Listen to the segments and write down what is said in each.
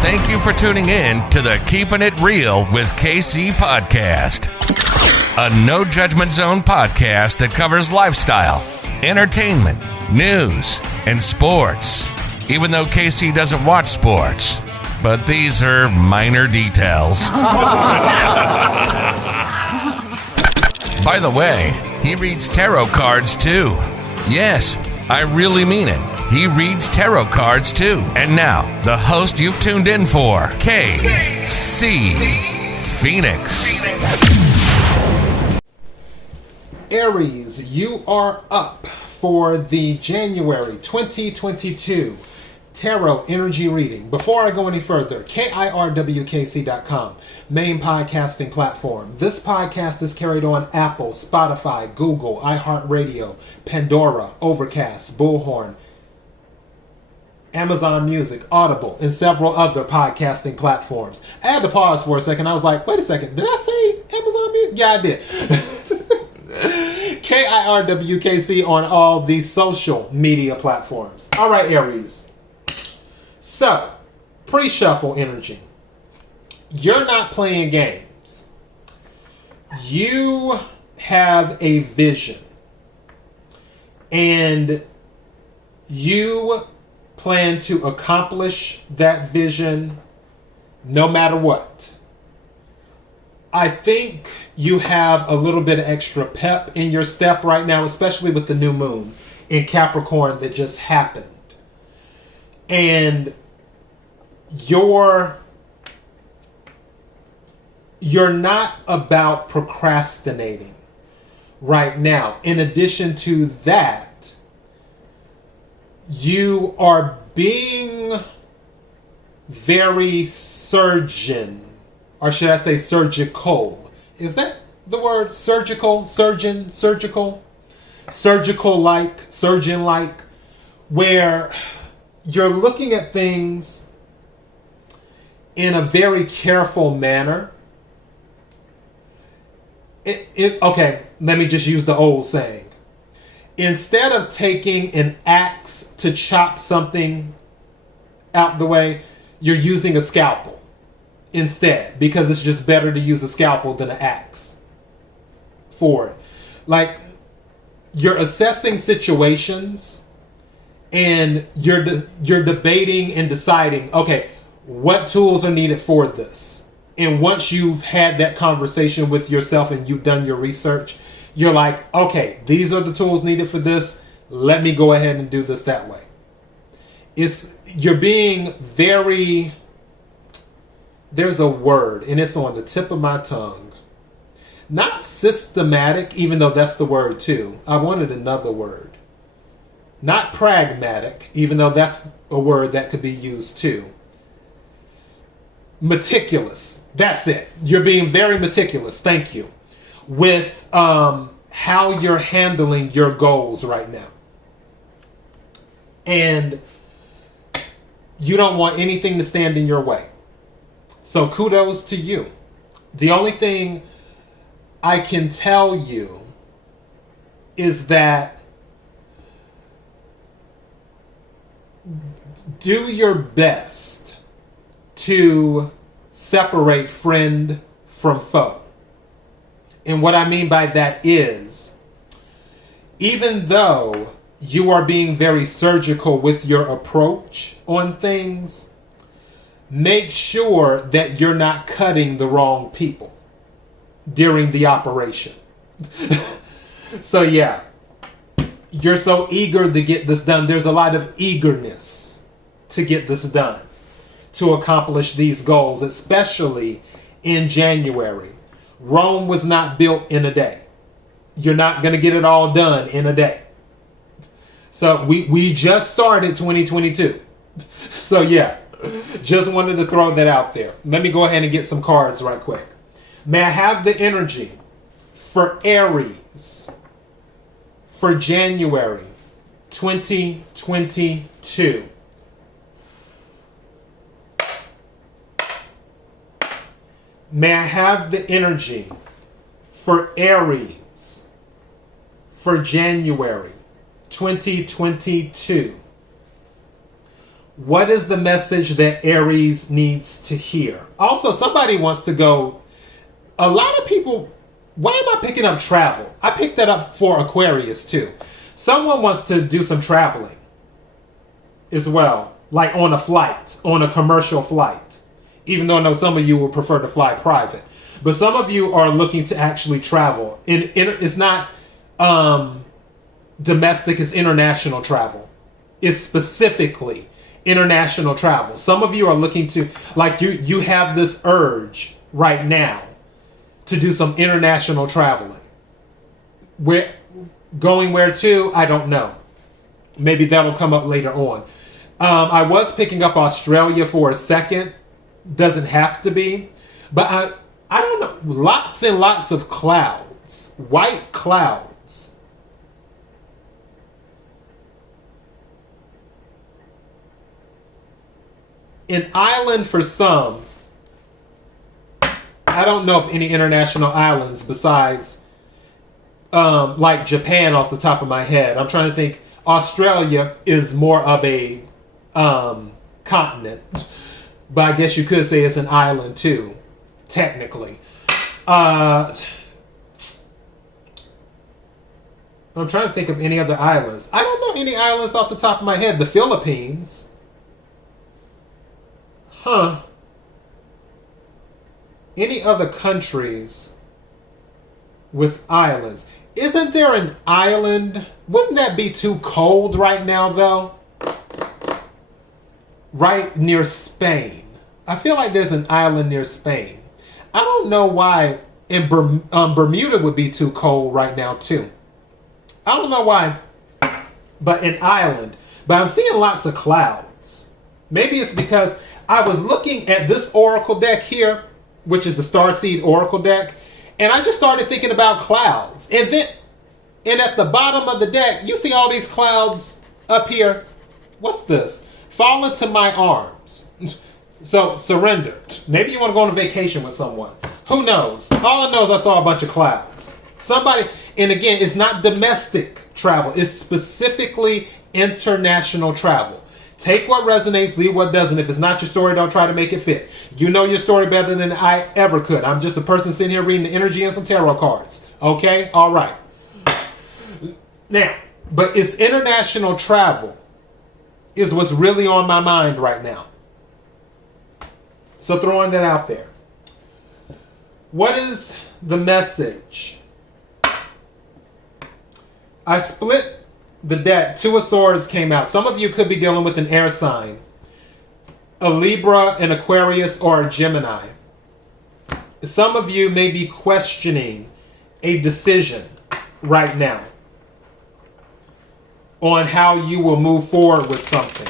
Thank you for tuning in to the Keeping It Real with KC podcast, a no judgment zone podcast that covers lifestyle, entertainment, news, and sports. Even though KC doesn't watch sports, but these are minor details. By the way, he reads tarot cards too. Yes, I really mean it. He reads tarot cards too. And now, the host you've tuned in for, KC Phoenix. Aries, you are up for the January 2022 Tarot Energy Reading. Before I go any further, kirwkc.com, main podcasting platform. This podcast is carried on Apple, Spotify, Google, iHeartRadio, Pandora, Overcast, Bullhorn, Amazon Music, Audible, and several other podcasting platforms. I had to pause for a second. I was like, wait a second, did I say Amazon Music? Yeah, I did. KIRWKC on all these social media platforms. All right, Aries. So, pre-shuffle energy. You're not playing games. You have a vision. And you plan to accomplish that vision no matter what. I think you have a little bit of extra pep in your step right now, especially with the new moon in Capricorn that just happened. And you're not about procrastinating right now. In addition to that, you are being very surgeon, or should I say surgical? Is that the word? Surgical? Surgeon? Surgical? Surgical-like? Surgeon-like? Where you're looking at things in a very careful manner. Okay, let me just use the old saying. Instead of taking an axe to chop something out the way, you're using a scalpel instead, because it's just better to use a scalpel than an axe for it. Like, you're assessing situations and you're debating and deciding, okay, what tools are needed for this? And once you've had that conversation with yourself and you've done your research, you're like, okay, these are the tools needed for this. Let me go ahead and do this that way. You're being very, there's a word and it's on the tip of my tongue. Not systematic, even though that's the word too. I wanted another word. Not pragmatic, even though that's a word that could be used too. Meticulous. That's it. You're being very meticulous. Thank you. With how you're handling your goals right now. And you don't want anything to stand in your way. So kudos to you. The only thing I can tell you is that do your best to separate friend from foe. And what I mean by that is, even though you are being very surgical with your approach on things, make sure that you're not cutting the wrong people during the operation. So yeah, you're so eager to get this done. There's a lot of eagerness to get this done, to accomplish these goals, especially in January. Rome was not built in a day. You're not going to get it all done in a day. So we just started 2022. So yeah, just wanted to throw that out there. Let me go ahead and get some cards right quick. May I have the energy for Aries for January 2022? May I have the energy for Aries for January 2022? What is the message that Aries needs to hear? Also, somebody wants to go. A lot of people, why am I picking up travel? I picked that up for Aquarius too. Someone wants to do some traveling as well, like on a flight, on a commercial flight. Even though I know some of you will prefer to fly private. But some of you are looking to actually travel. It's not domestic, it's international travel. It's specifically international travel. Some of you are looking to, like you have this urge right now to do some international traveling. Where to, I don't know. Maybe that'll come up later on. I was picking up Australia for a second. Doesn't have to be. But I don't know. Lots and lots of clouds. White clouds. An island for some. I don't know of any international islands besides like Japan off the top of my head. I'm trying to think. Australia is more of a continent. But I guess you could say it's an island too, technically. I'm trying to think of any other islands. I don't know any islands off the top of my head. The Philippines. Huh. Any other countries with islands? Isn't there an island? Wouldn't that be too cold right now, though? Right near Spain. I feel like there's an island near Spain. I don't know why. And Bermuda would be too cold right now, too. I don't know why. But an island. But I'm seeing lots of clouds. Maybe it's because I was looking at this oracle deck here, which is the Starseed Oracle deck, and I just started thinking about clouds. And at the bottom of the deck, you see all these clouds up here. What's this? Fall into my arms. So, surrender. Maybe you want to go on a vacation with someone. Who knows? All I know is I saw a bunch of clouds. Somebody, and again, it's not domestic travel. It's specifically international travel. Take what resonates, leave what doesn't. If it's not your story, don't try to make it fit. You know your story better than I ever could. I'm just a person sitting here reading the energy and some tarot cards. Okay? All right. Now, but it's international travel is what's really on my mind right now. So throwing that out there. What is the message? I split the deck. Two of Swords came out. Some of you could be dealing with an air sign. A Libra, an Aquarius, or a Gemini. Some of you may be questioning a decision right now on how you will move forward with something.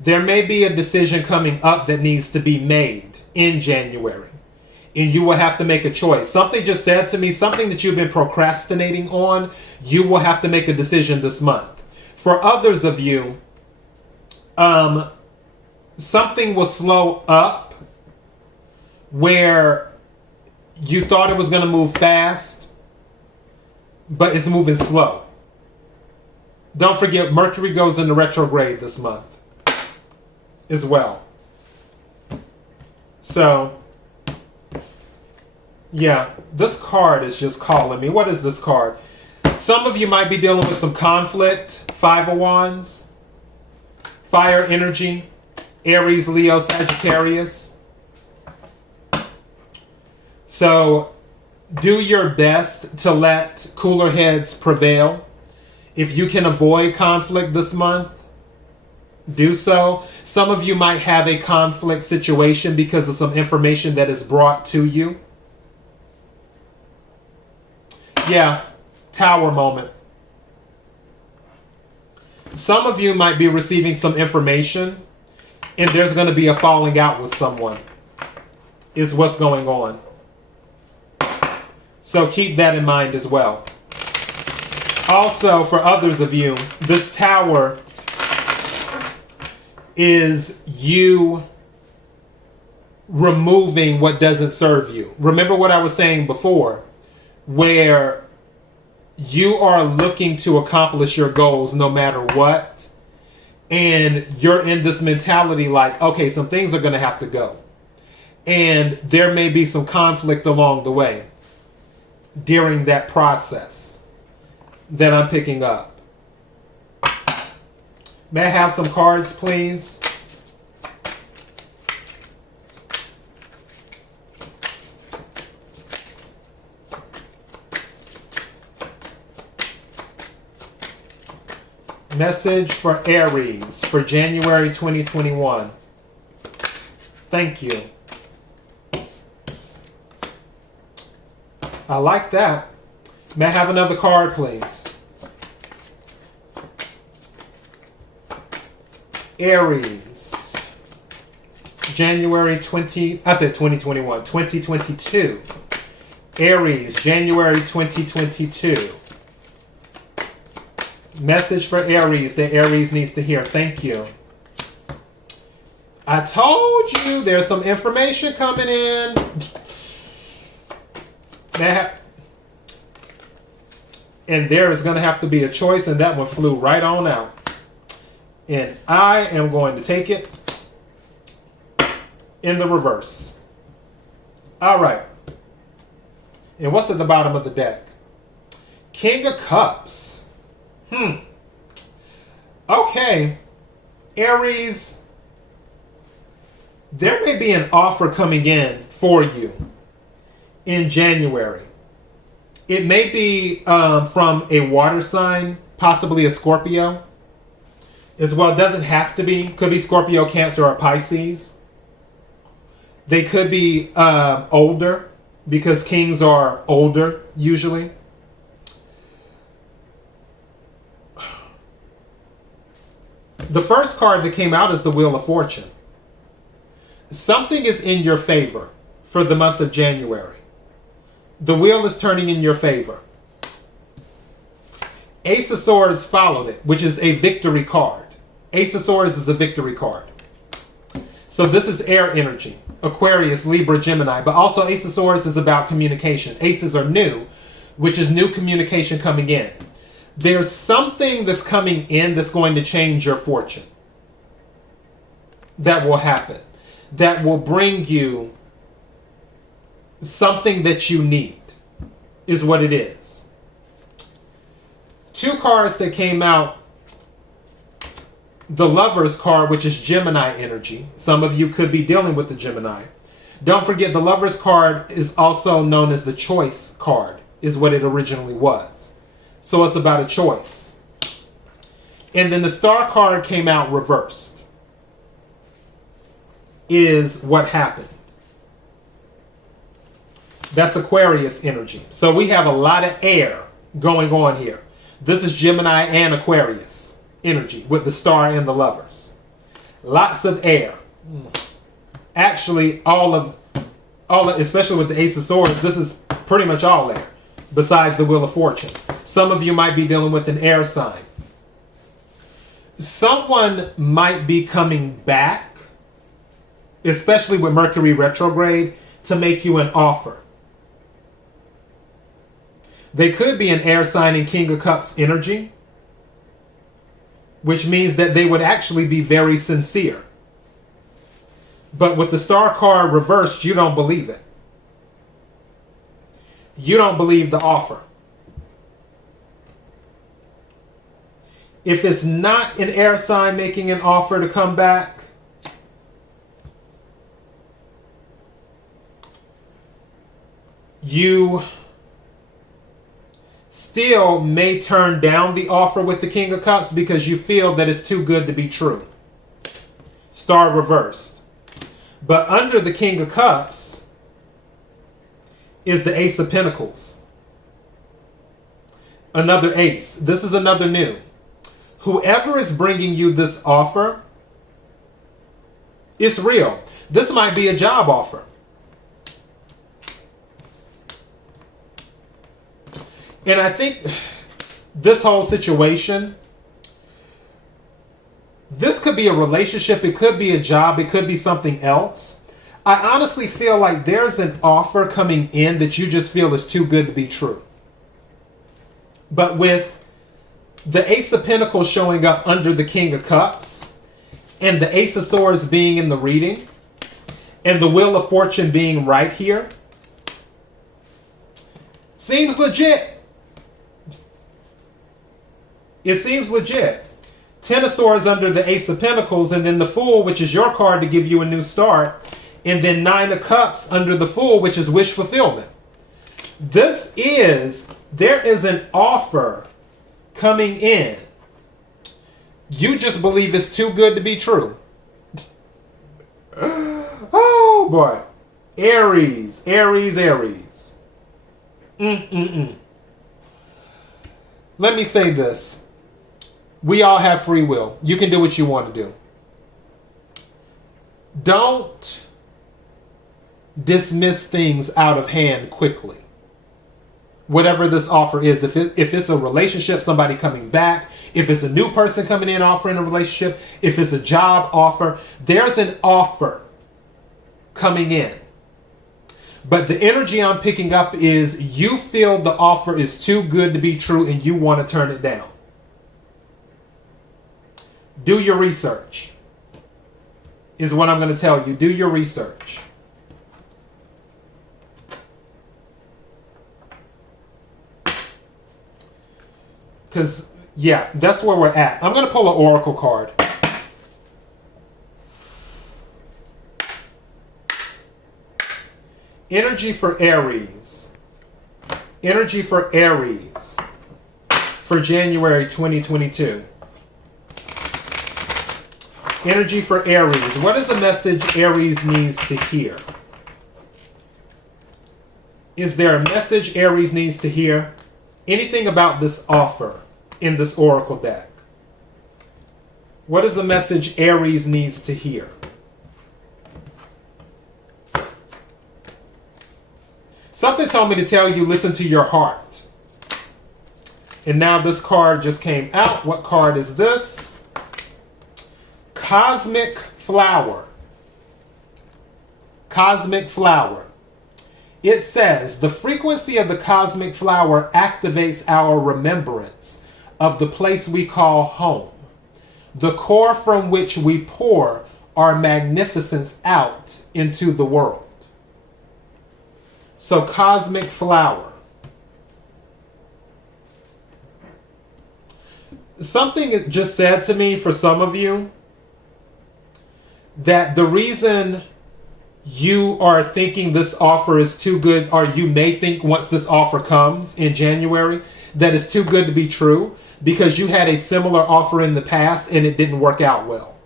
There may be a decision coming up that needs to be made in January, and you will have to make a choice. Something just said to me, something that you've been procrastinating on, you will have to make a decision this month. For others of you, something will slow up where you thought it was going to move fast, but it's moving slow. Don't forget, Mercury goes into retrograde this month as well. So, yeah, this card is just calling me. What is this card? Some of you might be dealing with some conflict. Five of Wands. Fire energy. Aries, Leo, Sagittarius. So, do your best to let cooler heads prevail. If you can avoid conflict this month, do so. Some of you might have a conflict situation because of some information that is brought to you. Yeah, Tower moment. Some of you might be receiving some information and there's going to be a falling out with someone, is what's going on. So keep that in mind as well. Also, for others of you, this Tower is you removing what doesn't serve you. Remember what I was saying before. where you are looking to accomplish your goals no matter what. And you're in this mentality like, okay, some things are going to have to go. And there may be some conflict along the way during that process that I'm picking up. May I have some cards, please? Message for Aries for January 2021. Thank you. I like that. May I have another card, please? Aries. January 2022. Aries, January 2022. Message for Aries that Aries needs to hear. Thank you. I told you there's some information coming in. And there is going to have to be a choice, and that one flew right on out. And I am going to take it in the reverse. All right. And what's at the bottom of the deck? King of Cups. Okay. Aries, there may be an offer coming in for you in January. It may be from a water sign, possibly a Scorpio. As well, it doesn't have to be. Could be Scorpio, Cancer, or Pisces. They could be older, because kings are older usually. The first card that came out is the Wheel of Fortune. Something is in your favor for the month of January. The wheel is turning in your favor. Ace of Swords followed it, which is a victory card. Ace of Swords is a victory card. So this is air energy. Aquarius, Libra, Gemini. But also Ace of Swords is about communication. Aces are new, which is new communication coming in. There's something that's coming in that's going to change your fortune. That will happen. That will bring you something that you need, is what it is. Two cards that came out. The Lover's card, which is Gemini energy. Some of you could be dealing with the Gemini. Don't forget, the Lover's card is also known as the Choice card, is what it originally was. So it's about a choice. And then the Star card came out reversed, is what happened. That's Aquarius energy. So we have a lot of air going on here. This is Gemini and Aquarius energy with the Star and the Lovers. Lots of air. Actually, all of, especially with the Ace of Swords, this is pretty much all air, besides the Wheel of Fortune. Some of you might be dealing with an air sign. Someone might be coming back, especially with Mercury retrograde, to make you an offer. They could be an air sign in King of Cups energy, which means that they would actually be very sincere. But with the Star card reversed, you don't believe it. You don't believe the offer. If it's not an air sign making an offer to come back, you still may turn down the offer with the King of Cups because you feel that it's too good to be true. Star reversed. But under the King of Cups is the Ace of Pentacles. Another ace. This is another new. Whoever is bringing you this offer, it's real. This might be a job offer. And I think this whole situation, this could be a relationship, it could be a job, it could be something else. I honestly feel like there's an offer coming in that you just feel is too good to be true. But with the Ace of Pentacles showing up under the King of Cups, and the Ace of Swords being in the reading, and the Wheel of Fortune being right here, seems legit. It seems legit. Ten of Swords under the Ace of Pentacles, and then the Fool, which is your card to give you a new start, and then Nine of Cups under the Fool, which is wish fulfillment. There is an offer coming in. You just believe it's too good to be true. Oh boy. Aries. Let me say this. We all have free will. You can do what you want to do. Don't dismiss things out of hand quickly. Whatever this offer is, if it's a relationship, somebody coming back, if it's a new person coming in offering a relationship, if it's a job offer, there's an offer coming in. But the energy I'm picking up is you feel the offer is too good to be true and you want to turn it down. Do your research, is what I'm going to tell you. Do your research. Because, yeah, that's where we're at. I'm going to pull an oracle card. Energy for Aries. Energy for Aries for January 2022. Energy for Aries. What is the message Aries needs to hear? Is there a message Aries needs to hear? Anything about this offer in this oracle deck? What is the message Aries needs to hear? Something told me to tell you, listen to your heart. And now this card just came out. What card is this? Cosmic Flower. Cosmic Flower. It says, the frequency of the cosmic flower activates our remembrance of the place we call home, the core from which we pour our magnificence out into the world. So, cosmic flower. Something just said to me for some of you that the reason you are thinking this offer is too good, or you may think once this offer comes in January that it's too good to be true, because you had a similar offer in the past and it didn't work out well.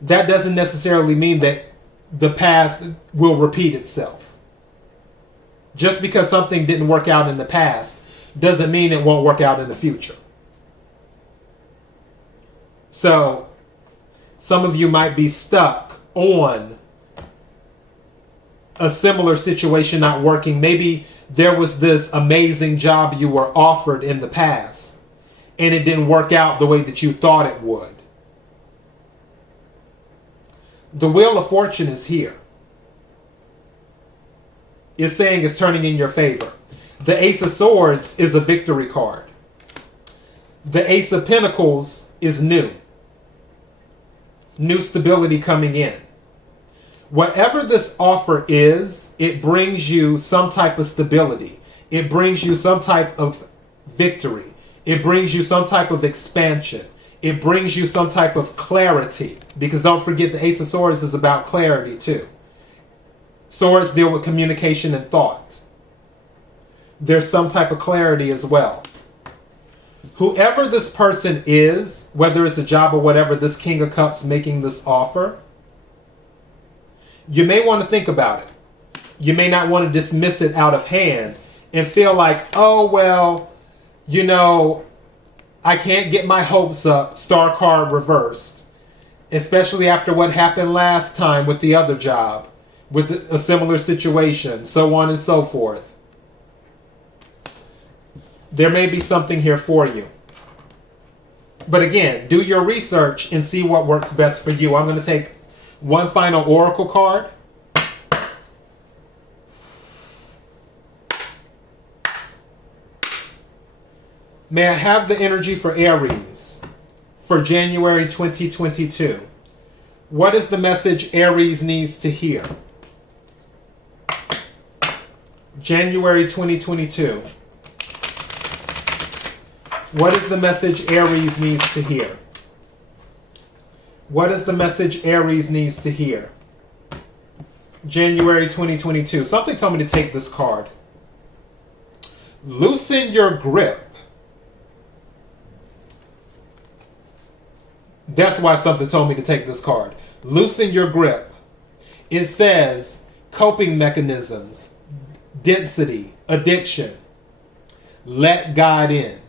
That doesn't necessarily mean that the past will repeat itself. Just because something didn't work out in the past doesn't mean it won't work out in the future. So, some of you might be stuck on a similar situation not working. Maybe there was this amazing job you were offered in the past and it didn't work out the way that you thought it would. The Wheel of Fortune is here. It's saying it's turning in your favor. The Ace of Swords is a victory card. The Ace of Pentacles is new. New stability coming in. Whatever this offer is, it brings you some type of stability. It brings you some type of victory. It brings you some type of expansion. It brings you some type of clarity. Because don't forget, the Ace of Swords is about clarity too. Swords deal with communication and thought. There's some type of clarity as well. Whoever this person is, whether it's a job or whatever, this King of Cups making this offer, you may want to think about it. You may not want to dismiss it out of hand and feel like, oh, well, you know, I can't get my hopes up, star card reversed. Especially after what happened last time with the other job, with a similar situation, so on and so forth. There may be something here for you. But again, do your research and see what works best for you. I'm going to take One final oracle card. May I have the energy for Aries for January 2022? What is the message Aries needs to hear? January 2022. What is the message Aries needs to hear? What is the message Aries needs to hear? January 2022. Something told me to take this card. Loosen your grip. That's why something told me to take this card. Loosen your grip. It says coping mechanisms, density, addiction. Let God in.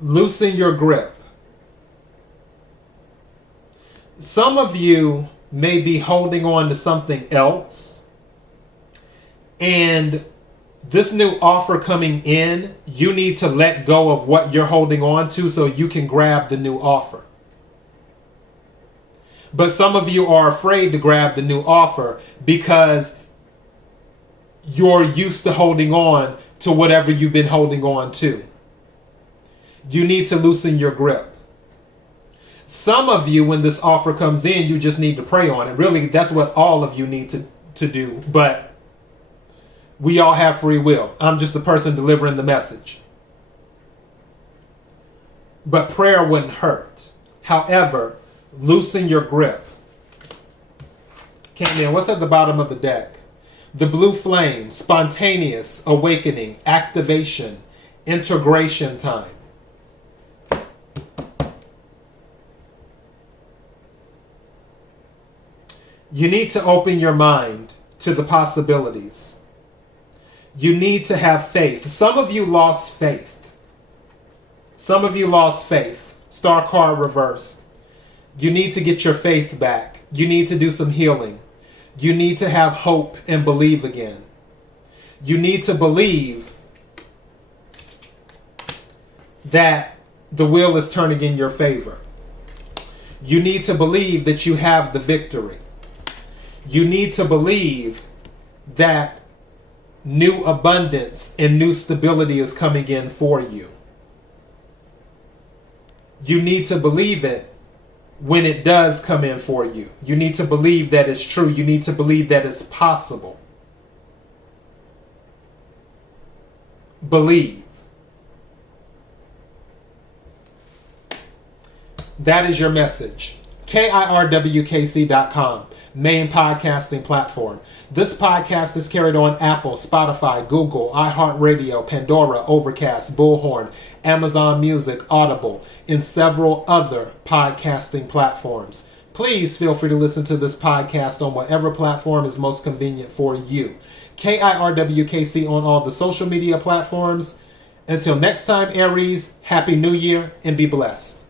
Loosen your grip. Some of you may be holding on to something else, and this new offer coming in, you need to let go of what you're holding on to so you can grab the new offer. But some of you are afraid to grab the new offer because you're used to holding on to whatever you've been holding on to. You need to loosen your grip. Some of you, when this offer comes in, you just need to pray on it. Really, that's what all of you need to do. But we all have free will. I'm just the person delivering the message. But prayer wouldn't hurt. However, loosen your grip. Candyman, what's at the bottom of the deck? The blue flame, spontaneous awakening, activation, integration time. You need to open your mind to the possibilities. You need to have faith. Some of you lost faith. Some of you lost faith. Star card reversed. You need to get your faith back. You need to do some healing. You need to have hope and believe again. You need to believe that the wheel is turning in your favor. You need to believe that you have the victory. You need to believe that new abundance and new stability is coming in for you. You need to believe it when it does come in for you. You need to believe that it's true. You need to believe that it's possible. Believe. That is your message. kirwkc.com. Main podcasting platform. This podcast is carried on Apple, Spotify, Google, iHeartRadio, Pandora, Overcast, Bullhorn, Amazon Music, Audible, and several other podcasting platforms. Please feel free to listen to this podcast on whatever platform is most convenient for you. KIRWKC on all the social media platforms. Until next time, Aries, Happy New Year and be blessed.